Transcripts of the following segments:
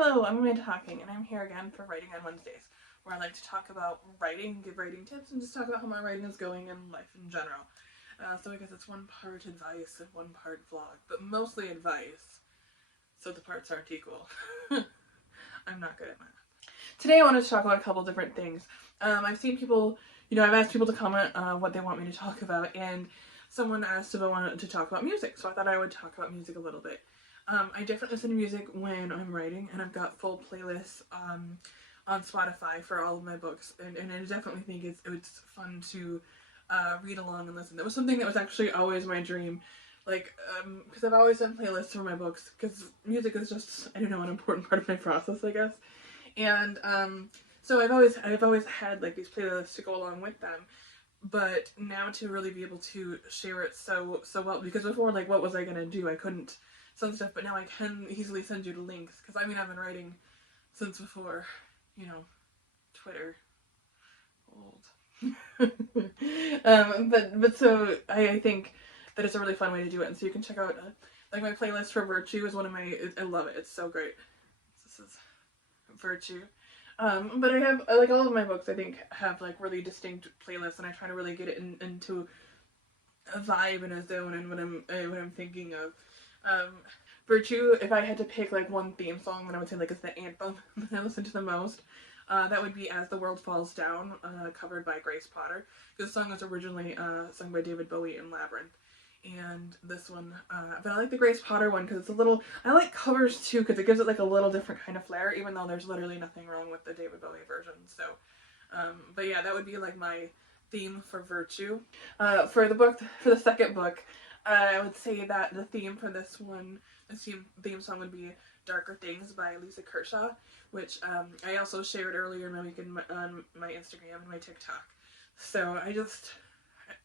Hello, I'm Amanda Hocking, and I'm here again for Writing on Wednesdays, where I like to talk about writing, give writing tips, and just talk about how my writing is going in life in general. So I guess it's one part advice and one part vlog, but mostly advice, so the parts aren't equal. I'm not good at math. Today I wanted to talk about a couple different things. I've seen people, I've asked people to comment what they want me to talk about, and someone asked if I wanted to talk about music, so I thought I would talk about music a little bit. I definitely listen to music when I'm writing, and I've got full playlists on Spotify for all of my books, and I definitely think it's fun to read along and listen. That was something that was actually always my dream, because I've always done playlists for my books, because music is just, I don't know, an important part of my process, I guess. And so I've always had like these playlists to go along with them, but now to really be able to share it so well, because before, like, what was I gonna do? I couldn't send stuff, but now I can easily send you the links, because I've been writing since before, Twitter. Old. But so I think that it's a really fun way to do it, and so you can check out like my playlist for Virtue is one of my, I love it, it's so great. This is Virtue. But I have, like, all of my books, I think, have like really distinct playlists, and I try to really get it into a vibe and a zone and what I'm thinking of. Virtue, if I had to pick like one theme song, then I would say like it's the anthem that I listen to the most. That would be As the World Falls Down, covered by Grace Potter. This song was originally sung by David Bowie in Labyrinth. And this one, but I like the Grace Potter one because it's a little, I like covers too because it gives it like a little different kind of flair, even though there's literally nothing wrong with the David Bowie version. So, but yeah, that would be like my theme for Virtue. For the second book, I would say that the theme for this one, the theme song would be Darker Things by Lisa Kershaw, which I also shared earlier in my week on my Instagram and my TikTok. So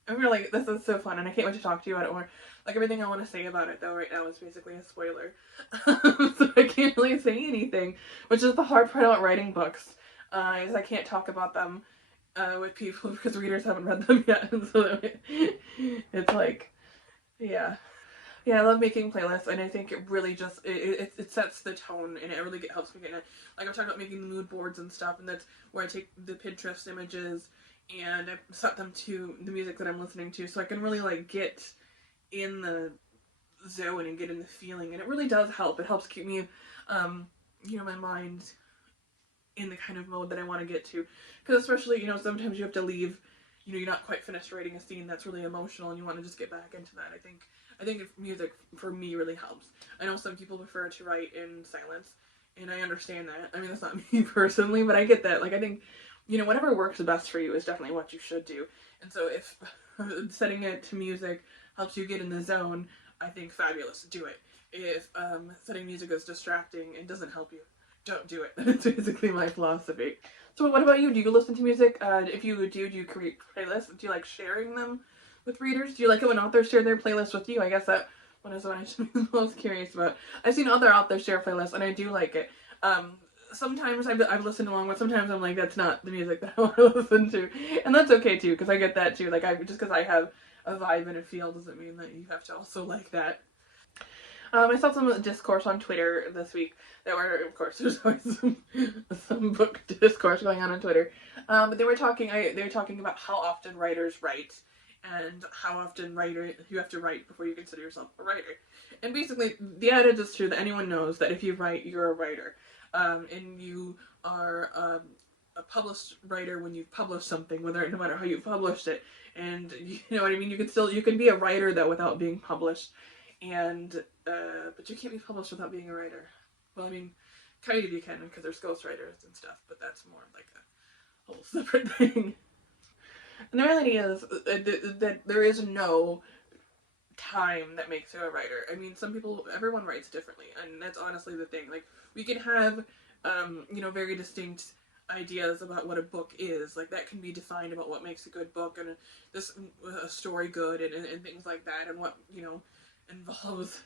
I'm really, this is so fun, and I can't wait to talk to you about it more. Like, everything I want to say about it, though, right now is basically a spoiler. So I can't really say anything, which is the hard part about writing books, is I can't talk about them with people because readers haven't read them yet. And so it's like, yeah. Yeah, I love making playlists, and I think it really just, it sets the tone, and it really helps me get it. Like, I'm talking about making mood boards and stuff, and that's where I take the Pinterest images and I set them to the music that I'm listening to, so I can really like get in the zone and get in the feeling, and it really does help. It helps keep me, my mind in the kind of mode that I want to get to, because especially, sometimes you have to leave, you're not quite finished writing a scene that's really emotional, and you want to just get back into that. I think music for me really helps. I know some people prefer to write in silence, and I understand that. I mean, that's not me personally, but I get that. Like, I think, whatever works best for you is definitely what you should do. And so if setting it to music helps you get in the zone, I think fabulous. Do it. If setting music is distracting and doesn't help you, don't do it. That's basically my philosophy. So what about you? Do you listen to music? If you do you create playlists? Do you like sharing them with readers? Do you like it when authors share their playlists with you? I guess that one is what I should be most curious about. I've seen other authors share playlists, and I do like it. Sometimes I've listened along, but sometimes I'm like, that's not the music that I want to listen to, and that's okay too, because I get that too. Like, just because I have a vibe and a feel doesn't mean that you have to also like that. I saw some discourse on Twitter this week that were, of course, there's always some book discourse going on Twitter. But they were talking about how often writers write, and how often you have to write before you consider yourself a writer. And basically, the adage is true that anyone knows that if you write, you're a writer. And you are a published writer when you've published something, no matter how you've published it. And you know what I mean? You can be a writer though without being published. And but you can't be published without being a writer. Well, I mean, kind of you can, because there's ghostwriters and stuff, but that's more like a whole separate thing. And the reality is that there is no time that makes you a writer. I mean, everyone writes differently, and that's honestly the thing. Like, we can have, very distinct ideas about what a book is. Like, that can be defined about what makes a good book, and a story good, and things like that, and what, involves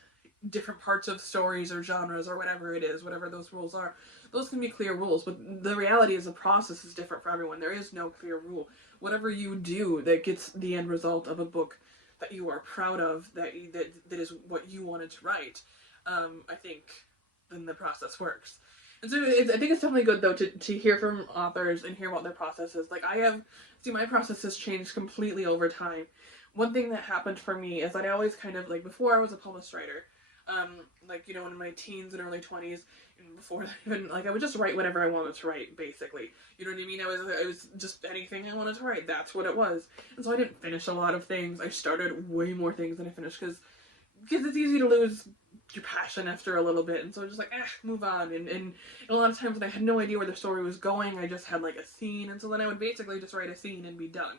different parts of stories or genres or whatever it is, whatever those rules are. Those can be clear rules, but the reality is the process is different for everyone. There is no clear rule. Whatever you do that gets the end result of a book that you are proud of, that is what you wanted to write, I think then the process works. And so I think it's definitely good though to hear from authors and hear about their processes. Like my process has changed completely over time. One thing that happened for me is that I always kind of like before I was a published writer, like in my teens and early 20s, and before that even like I would just write whatever I wanted to write, basically. You know what I mean? I was just anything I wanted to write. That's what it was. And so I didn't finish a lot of things. I started way more things than I finished because it's easy to lose your passion after a little bit, and so just like move on, and a lot of times when I had no idea where the story was going, I just had like a scene, and so then I would basically just write a scene and be done,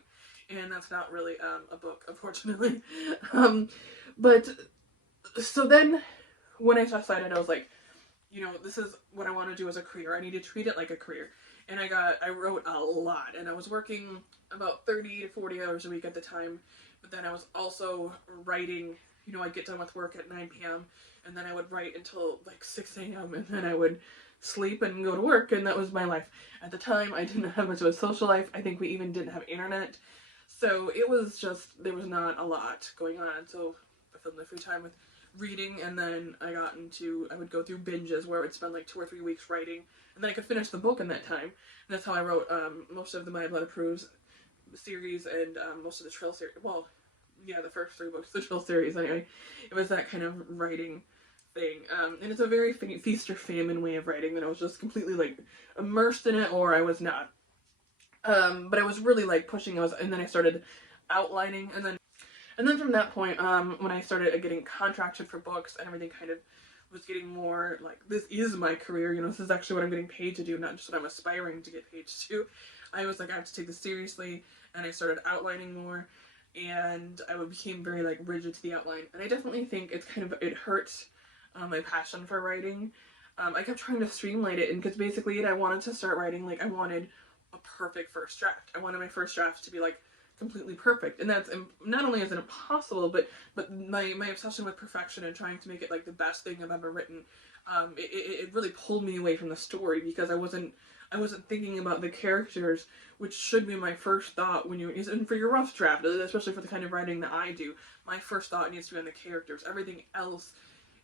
and that's not really a book, unfortunately. But so then when I decided, I was like, this is what I want to do as a career. I need to treat it like a career. And I wrote a lot, and I was working about 30 to 40 hours a week at the time, but then I was also writing. I'd get done with work at 9 p.m. and then I would write until like 6 a.m. and then I would sleep and go to work, and that was my life. At the time, I didn't have much of a social life. I think we even didn't have internet. So it was just, there was not a lot going on. So I filled my free time with reading, and then I would go through binges where I would spend like 2 or 3 weeks writing, and then I could finish the book in that time. And that's how I wrote most of the My Blood Approves series and most of the Trail series. Well, yeah, the first 3 books, the Trail series, anyway. It was that kind of writing thing. And it's a very feast or famine way of writing that I was just completely like immersed in it, or I was not. But I was really like pushing, and then I started outlining, and then from that point, when I started getting contracted for books and everything kind of was getting more like, this is my career, this is actually what I'm getting paid to do, not just what I'm aspiring to get paid to do. I was like, I have to take this seriously, and I started outlining more, and I became very like rigid to the outline. And I definitely think it hurts my passion for writing. I kept trying to streamline it, and because basically I wanted to start writing, like I wanted a perfect first draft. I wanted my first draft to be like completely perfect, and that's not only is it impossible, but my obsession with perfection and trying to make it like the best thing I've ever written, it really pulled me away from the story, because I wasn't thinking about the characters, which should be my first thought and for your rough draft, especially for the kind of writing that I do, my first thought needs to be on the characters. Everything else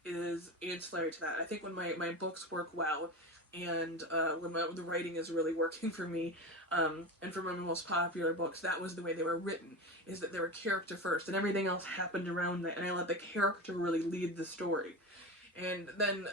is ancillary to that. I think when my books work well, and when the writing is really working for me, and for my most popular books, that was the way they were written, is that they were character first, and everything else happened around that, and I let the character really lead the story. And then,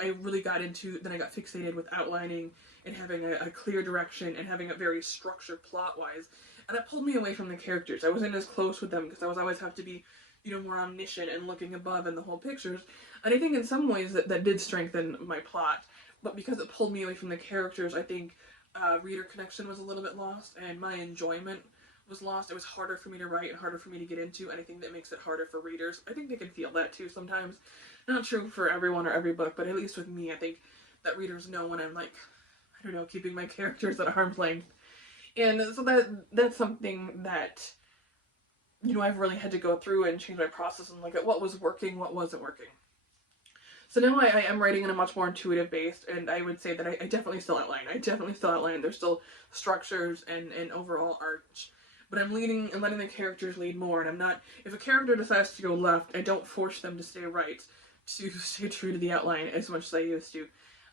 I really got then I got fixated with outlining and having a clear direction and having it very structured plot-wise, and that pulled me away from the characters. I wasn't as close with them, because I was always have to be, more omniscient and looking above in the whole pictures, and I think in some ways that did strengthen my plot. But because it pulled me away from the characters, I think reader connection was a little bit lost, and my enjoyment was lost. It was harder for me to write and harder for me to get into, and I think that makes it harder for readers. I think they can feel that too sometimes. Not true for everyone or every book, but at least with me, I think that readers know when I'm like, I don't know, keeping my characters at arm's length. And so that's something that, I've really had to go through and change my process and look at what was working, what wasn't working. So now I am writing in a much more intuitive base, and I would say that I definitely still outline. There's still structures and overall arch. But I'm leading and letting the characters lead more, and I'm not, if a character decides to go left, I don't force them to stay right, to stay true to the outline as much as I used to.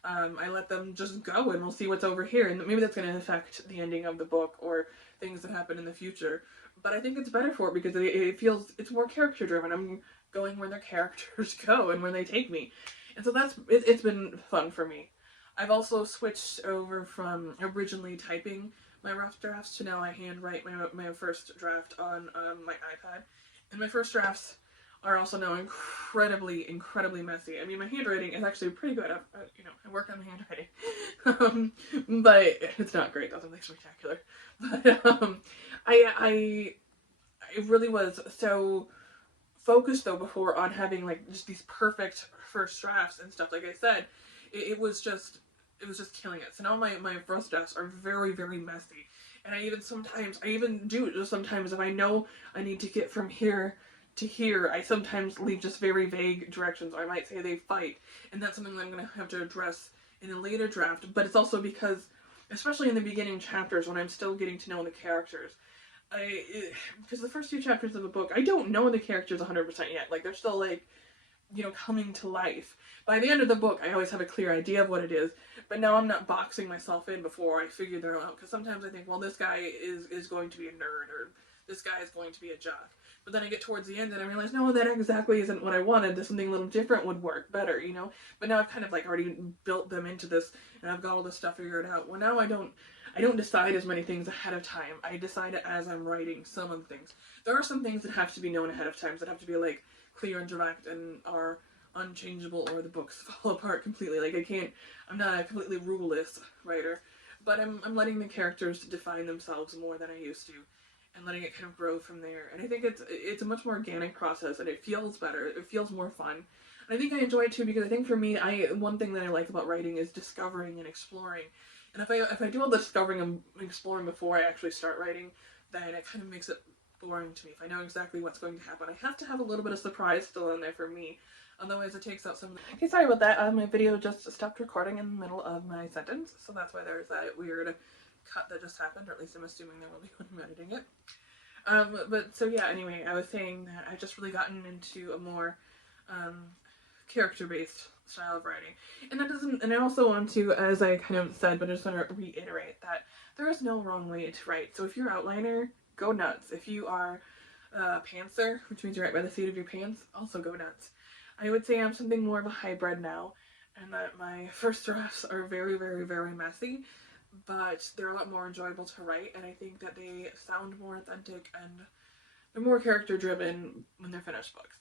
I let them just go, and we'll see what's over here, and maybe that's going to affect the ending of the book or things that happen in the future. But I think it's better for it, because it feels, it's more character driven. I'm going where their characters go and where they take me. And so it's been fun for me. I've also switched over from originally typing my rough drafts to now I handwrite my first draft on my iPad. And my first drafts are also now incredibly, incredibly messy. I mean, my handwriting is actually pretty good. I work on my handwriting. But it's not great. That's nothing spectacular. But I really was so focused though before on having like just these perfect first drafts and stuff. Like I said, it was just killing it. So now my first drafts are very, very messy, and I even do it just sometimes if I know I need to get from here to here. I sometimes leave just very vague directions, or I might say they fight, and that's something that I'm going to have to address in a later draft. But it's also because, especially in the beginning chapters when I'm still getting to know the characters, because the first few chapters of a book, I don't know the characters 100% yet. Like, they're still like coming to life. By the end of the book, I always have a clear idea of what it is, but now I'm not boxing myself in before I figure them out, because sometimes I think, well, this guy is going to be a nerd, or this guy is going to be a jock. But then I get towards the end and I realize, no, that exactly isn't what I wanted. That something a little different would work better. But now I've kind of like already built them into this, and I've got all this stuff figured out. Well, now I don't decide as many things ahead of time. I decide it as I'm writing some of the things. There are some things that have to be known ahead of time, that have to be like clear and direct and are unchangeable, or the books fall apart completely. Like I'm not a completely ruleless writer, but I'm letting the characters define themselves more than I used to, and letting it kind of grow from there. And I think it's a much more organic process, and it feels better. It feels more fun. And I think I enjoy it too, because I think for me, one thing that I like about writing is discovering and exploring. And if I do all the discovering and exploring before I actually start writing, then it kind of makes it boring to me. If I know exactly what's going to happen, I have to have a little bit of surprise still in there for me. Otherwise, it takes out some. Okay, sorry about that. My video just stopped recording in the middle of my sentence, so that's why there's that weird cut that just happened, or at least I'm assuming there will be when I'm editing it. But so yeah, anyway, I was saying that I've just really gotten into a more character-based style of writing. And I also want to, as I kind of said, but I just want to reiterate that there is no wrong way to write. So if you're outliner, go nuts. If you are pantser, which means you write by the seat of your pants, also go nuts. I would say I'm something more of a hybrid now, and that my first drafts are very, very, very messy, but they're a lot more enjoyable to write, and I think that they sound more authentic and they're more character driven when they're finished books.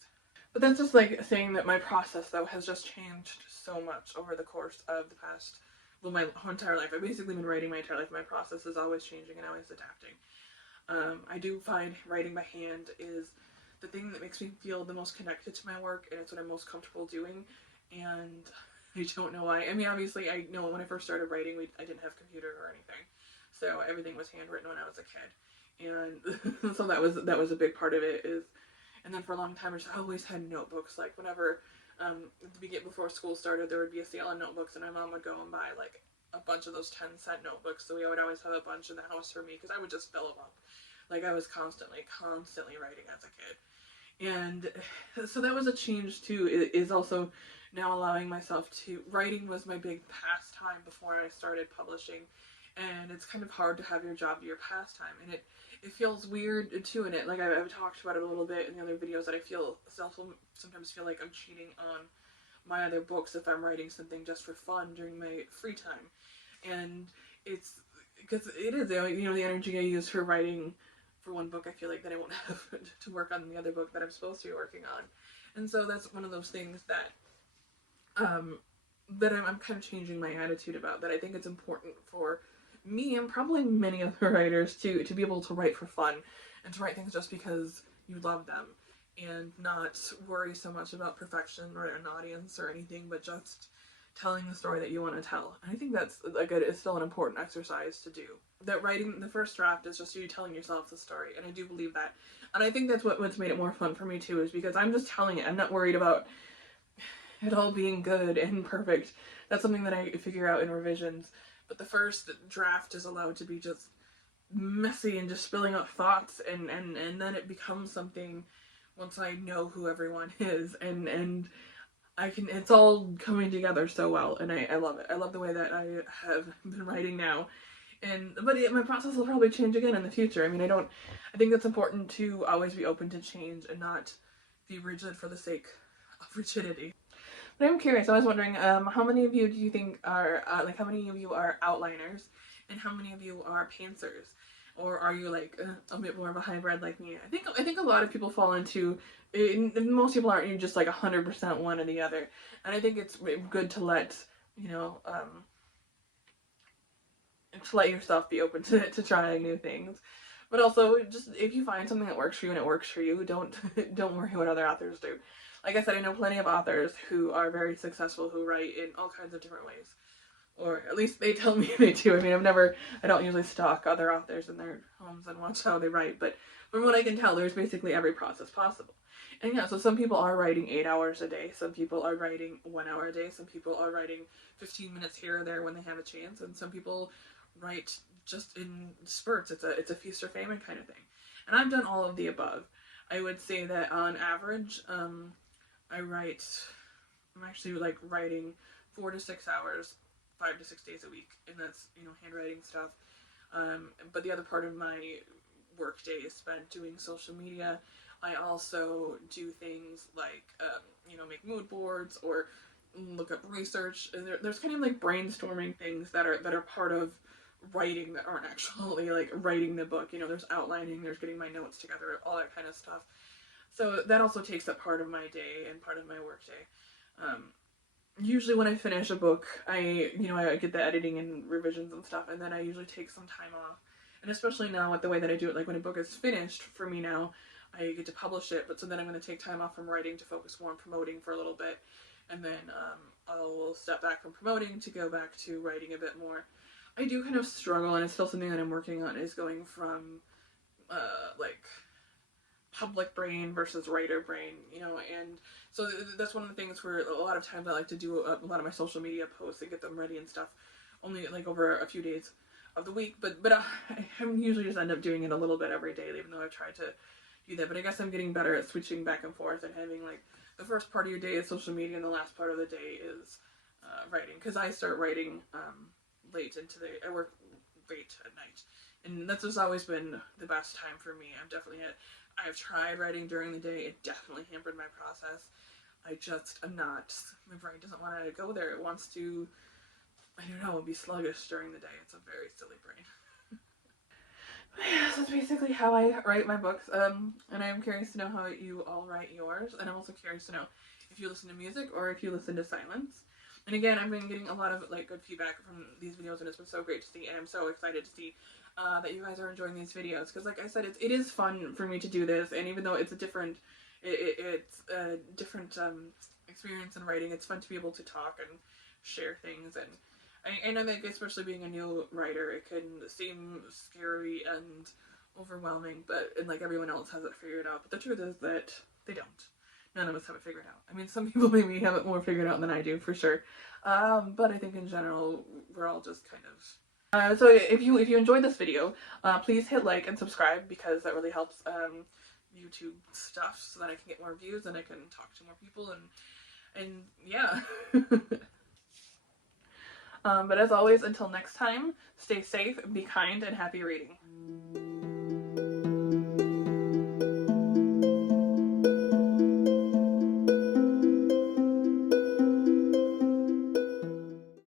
But that's just like saying that my process, though, has just changed so much over the course of the past, well, my whole entire life. I've basically been writing my entire life. My process is always changing and always adapting. I do find writing by hand is the thing that makes me feel the most connected to my work, and it's what I'm most comfortable doing. And I don't know why. I mean, obviously, I know when I first started writing, I didn't have a computer or anything, so everything was handwritten when I was a kid, and so that was a big part of it. And then for a long time, I just always had notebooks. Like whenever at the beginning, before school started, there would be a sale on notebooks, and my mom would go and buy like a bunch of those 10-cent notebooks. So we would always have a bunch in the house for me, because I would just fill them up. Like I was constantly writing as a kid. And so that was a change too, is also now allowing myself to, writing was my big pastime before I started publishing, and it's kind of hard to have your job be your pastime, and it feels weird too in it. Like I've talked about it a little bit in the other videos, that I sometimes feel like I'm cheating on my other books if I'm writing something just for fun during my free time. And it's because it is, the energy I use for writing for one book, I feel like that I won't have to work on the other book that I'm supposed to be working on. And so that's one of those things that that I'm kind of changing my attitude about, that I think it's important for me, and probably many other writers, to be able to write for fun, and to write things just because you love them, and not worry so much about perfection or an audience or anything, but just telling the story that you want to tell. And I think that's it's still an important exercise to do. That writing the first draft is just you telling yourself the story, and I do believe that. And I think that's what's made it more fun for me too, is because I'm just telling it. I'm not worried about it all being good and perfect. That's something that I figure out in revisions. But the first draft is allowed to be just messy and just spilling out thoughts, and then it becomes something once I know who everyone is, and it's all coming together so well, and I love it. I love the way that I have been writing now. But my process will probably change again in the future. I mean, I think it's important to always be open to change and not be rigid for the sake of rigidity. But I'm curious, I was wondering, how many of you do you think are, how many of you are outliners, and how many of you are pantsers? Or are you like a bit more of a hybrid like me? I think a lot of people fall into, most people aren't just like 100% one or the other. And I think it's good to let, to let yourself be open to trying new things. But also, just if you find something that works for you and it works for you, don't worry what other authors do. Like I said, I know plenty of authors who are very successful, who write in all kinds of different ways. Or at least they tell me they do. I mean, I don't usually stalk other authors in their homes and watch how they write, but from what I can tell, there's basically every process possible. And yeah, so some people are writing 8 hours a day, some people are writing 1 hour a day, some people are writing 15 minutes here or there when they have a chance, and some people write just in spurts. It's a feast or famine kind of thing. And I've done all of the above. I would say that on average, I'm actually like writing 4 to 6 hours, 5 to 6 days a week, and that's, you know, handwriting stuff. But the other part of my work day is spent doing social media. I also do things like, you know, make mood boards or look up research. And there's kind of like brainstorming things that are part of writing that aren't actually like writing the book. You know, there's outlining, there's getting my notes together, all that kind of stuff. So that also takes up part of my day and part of my work day. Um, Usually when I finish a book, I get the editing and revisions and stuff, and then I usually take some time off. And especially now with the way that I do it, like when a book is finished for me now, I get to publish it, but so then I'm going to take time off from writing to focus more on promoting for a little bit, and then I'll step back from promoting to go back to writing a bit more. I do kind of struggle, and it's still something that I'm working on, is going from like public brain versus writer brain, you know, and so that's one of the things where a lot of times I like to do a lot of my social media posts and get them ready and stuff only like over a few days of the week, but I usually just end up doing it a little bit every day, even though I've tried to do that. But I guess I'm getting better at switching back and forth and having like the first part of your day is social media and the last part of the day is writing, because I start writing I work late at night, and that's just always been the best time for me. I've tried writing during the day. It definitely hampered my process. My brain doesn't want to go there. It wants to, I don't know, be sluggish during the day. It's a very silly brain. Yeah, so that's basically how I write my books. And I'm curious to know how you all write yours. And I'm also curious to know if you listen to music or if you listen to silence. And again, I've been getting a lot of like good feedback from these videos, and it's been so great to see. And I'm so excited to see that you guys are enjoying these videos, because like I said, it is fun for me to do this. And even though it's a different, it's a different experience in writing, it's fun to be able to talk and share things. And I think especially being a new writer, it can seem scary and overwhelming, and like everyone else has it figured out. But the truth is that they don't. None of us have it figured out. I mean, some people maybe have it more figured out than I do, for sure. But I think in general, we're all just kind of... so if you enjoyed this video, please hit like and subscribe, because that really helps YouTube stuff, so that I can get more views and I can talk to more people, and yeah. But as always, until next time, stay safe, be kind, and happy reading.